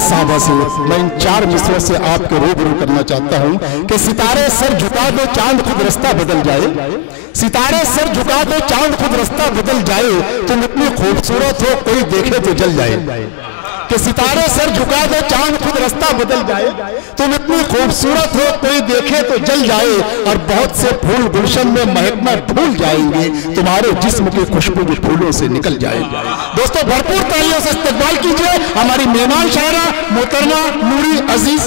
साहबा से मैं इन 4 मिसरों से आपके रूबरू करना चाहता हूं कि सितारे सर झुका दो चांद खुद रास्ता बदल जाए, सितारे सर झुका दो चांद खुद रास्ता बदल जाए, तुम इतनी खूबसूरत हो कोई देखे तो जल जाए। कि सितारे सर झुका दो चांद खुद रास्ता बदल जाए, तुम इतनी खूबसूरत हो कोई देखे तो जल जाए, और बहुत से फूल गुलशन में महकना भूल जाएंगे, तुम्हारे जिस्म की खुशबू भी फूलों से निकल जाएगी। दोस्तों भरपूर तालियों से इस्तकबाल कीजिए हमारी मेहमान शायरा मोहतरमा नूरी अजीज।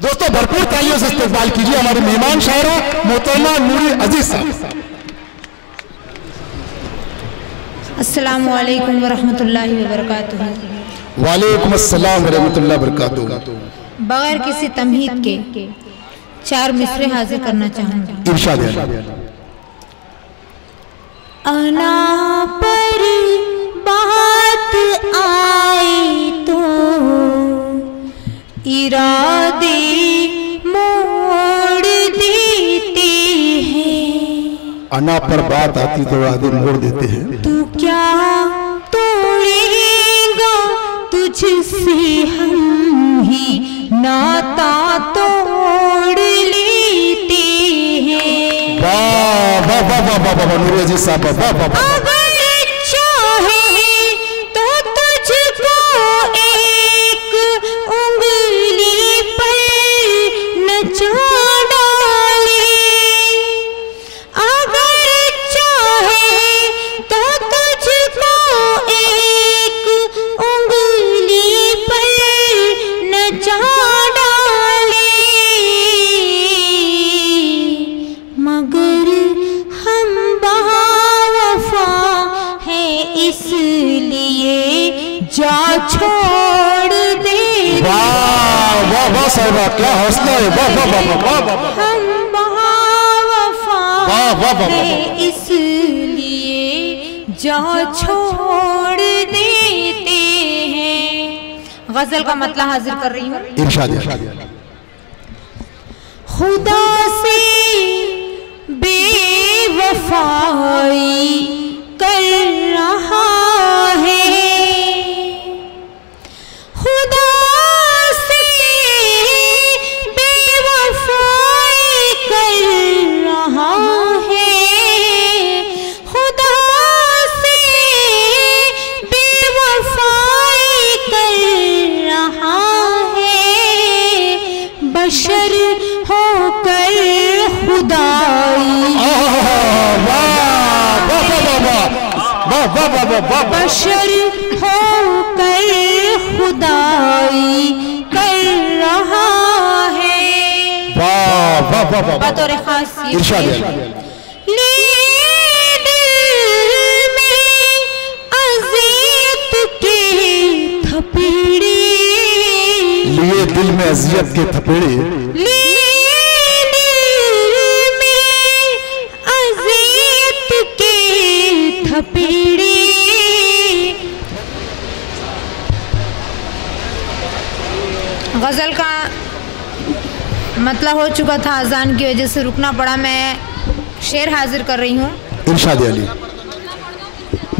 दोस्तों भरपूर तालियों से इस्तकबाल कीजिए हमारे मेहमान शायरा मोहतरमा नूरी अजीज साहब। अस्सलामु अलैकुम वरहमतुल्लाहि वबरकातुहू। वालेकुम अस्सलाम वरहमतुल्लाहि वबरकातुहू। बगैर किसी तमहीद के 4 मिसरे हाजिर करना चाहूंगी। इरशाद है। अना पर बात आई तो इरादे मोड़ देते हैं, अना पर बात आती तो इरादे मोड़ देते हैं। तू क्या तोड़ेगा तुझसे हम ही नाता तोड़ लेते हैं। वाह वाह वाह वाह वाह वाह नूरी अजीज साहब वाह वाह वाह। छोड़ दे वाह वाह वाह साहिबा क्या हौसला है वाह वाह वाह वाह वाह हम वफा वाह वाह वाह इसलिए जा छोड़ देते हैं। गजल का मतलब हाजिर कर रही हूँ। इरशाद। खुदा से बेवफाई कर रहा है, बशर होकर खुदाई, बशर होकर खुदाई कर रहा है। बतौर खास लिए दिल में अजियत के थपेड़े, अजियत के थपेड़े। गजल का मतलब हो चुका था, अजान की वजह से रुकना पड़ा। मैं शेर हाजिर कर रही हूँ। इरशाद अली।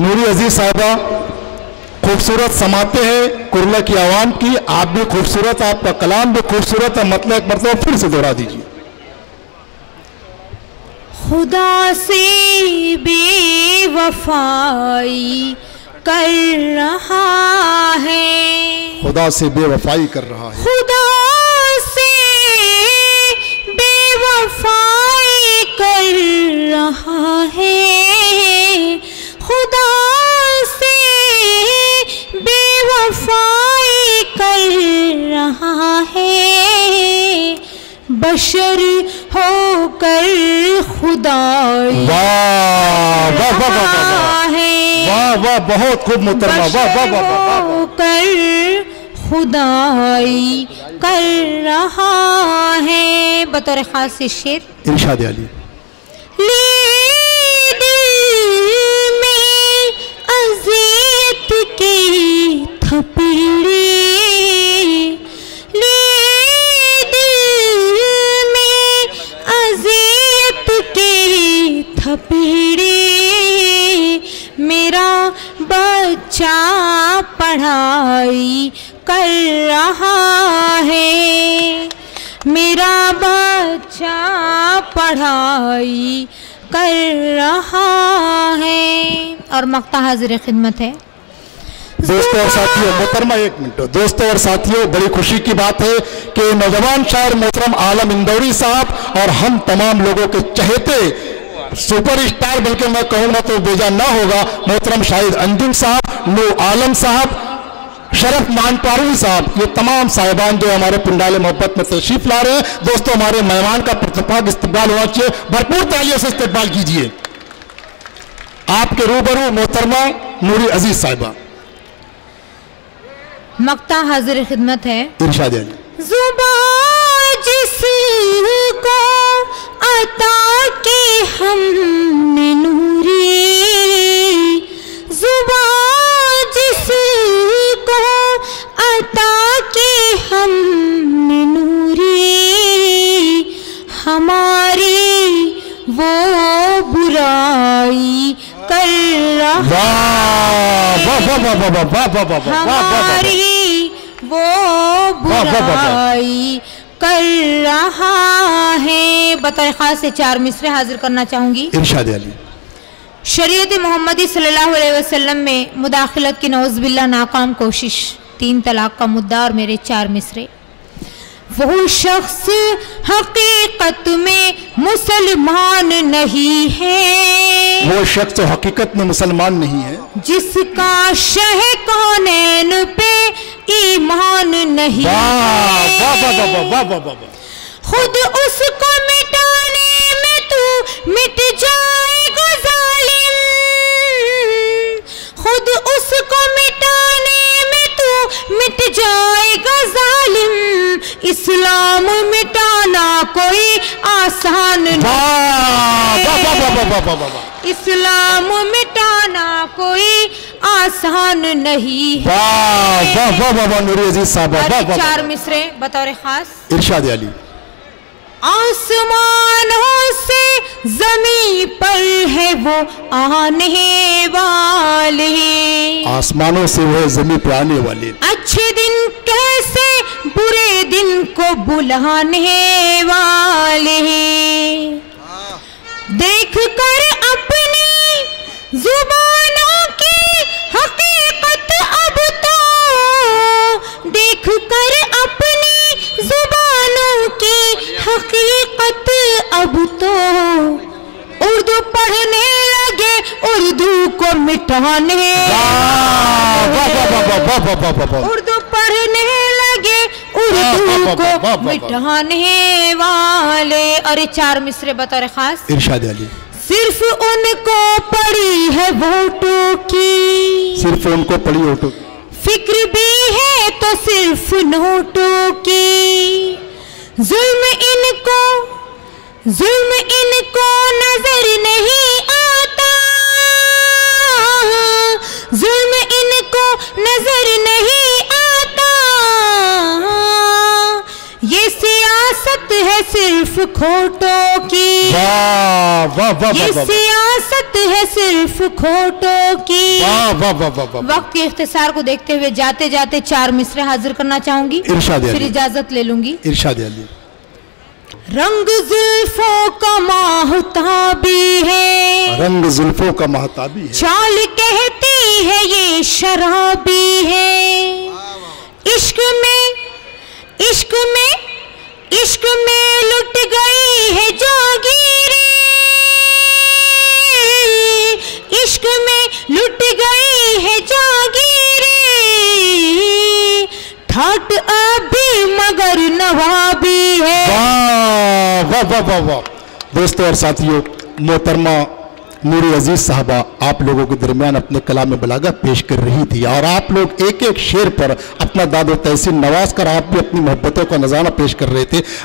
नूरी अजीज साहिबा खूबसूरत समाते हैं कुरला की आवाम की, आप भी खूबसूरत, आपका कलाम भी खूबसूरत है, मतलब एक मरतबा फिर से दोहरा दीजिए। खुदा से बेवफाई कर रहा है, खुदा से बेवफाई कर रहा है, खुदा से बेवफाई कर रहा है, खुदा से बेवफाई कर रहा है। बशर होकर खुदाई वाह वाह वाह वाह वाह वाह, बहुत खूब मोहतरमा, वाह वाह वाह वाह, होकर खुदाई कर रहा है। बतौर खास से शेर इरशाद अली। मेरा बच्चा पढ़ाई कर रहा है, मेरा बच्चा पढ़ाई कर रहा है। और मक्ता हाजिर खिदमत है। दोस्तों और साथियों, मोहतरमा एक मिनट, दोस्तों और साथियों, बड़ी खुशी की बात है कि नौजवान शायर मोहतरम आलम इंदौरी साहब और हम तमाम लोगों के चहेते सुपरस्टार, बल्कि मैं कहूँगा तो बेजा ना होगा, मोहतरम शाहिद अंजुम साहब, नूर आलम साहब, शरफ मानपारू साहब, ये तमाम साहिबान जो हमारे पिंडाले मोहब्बत में तशरीफ ला रहे हैं। दोस्तों, हमारे मेहमान का प्रतिफाक इस्तकबाल होना चाहिए, भरपूर तालियों से इस्तकबाल कीजिए। आपके रूबरू मोहतरमा नूरी अजीज साहिबा। मक्ता हाजिर खिदमत है। इरशाद अली। ज़ुबान जिसको अता की हमने नूरी, ज़ुबान जिसको अता की हमने नूरी, हमारी वो बुराई कर रहा, हमारी वो बुराई कर रहा है। बतौर खास से 4 मिसरे हाजिर करना चाहूंगी। इरशाद अली। शरीयत मोहम्मदी सल्लल्लाहु अलैहि वसल्लम में मुदाखलत की नौज़बिल्ला नाकाम कोशिश, 3 तलाक का मुद्दा और मेरे 4 मिसरे। वो शख्स हकीकत में मुसलमान नहीं है, वो शख्स हकीकत में मुसलमान नहीं है, जिसका शह कौनैन पे ईमान नहीं है। खुद उसको मिटाने में तू मिट जाएगा जालिम, खुद उसको मिटाने में तू मिट जाएगा जालिम। इस्लाम मिटाना कोई आसान नहीं, इस्लाम मिटाना कोई आसान नहीं। वाह वाह वाह वाह नूरी अजीज साहब, 4 मिसरे बतौर खास। इरशाद अली। आसमानों से जमीन पर है वो आने वाले, आसमानों से वो जमीन पर आने वाले, अच्छे दिन कैसे बुरे दिन को बुलाने वाले। देख कर अपनी जुबानों की हकीकत अब तो, देख कर अपनी जुबानों की हकीकत अब तो, उर्दू पढ़ने लगे उर्दू को मिटाने, उर्दू पढ़ने लगे उर्दू को मिटाने वाले। और 4 मिसरे बतौर खास। इरशाद अली। सिर्फ उनको पड़ी है वोटों की, सिर्फ उनको पड़ी वोटों, फिक्र भी है तो सिर्फ नोटों की। जुल्म इनको नजर नहीं आता, जुल्म इनको नजर नहीं आता। ये सियासत है सिर्फ खोटों की, ये सियासत है सिर्फ खोटों की। वक्त के इख्तिसार को देखते हुए जाते जाते 4 मिसरे हाजिर करना चाहूंगी, फिर इजाजत ले लूंगी। इरशाद अली। रंग जुल्फों का महताबी है, रंग जुल्फों का महताबी है, चाल कहती है ये शराबी है। इश्क में लुट गई है जागीरें, इश्क में लुट गई है जागीरें। ठाट अभी मगर नवाबी है, वाह वाह वाह वाह। दोस्तों और साथियों, मोहतरमा नूरी अजीज साहबा आप लोगों के दरमियान अपने कलाम बलागा पेश कर रही थी और आप लोग एक एक शेर पर अपना दादो तहसीन नवाज कर आप भी अपनी मोहब्बतों का नज़ारा पेश कर रहे थे।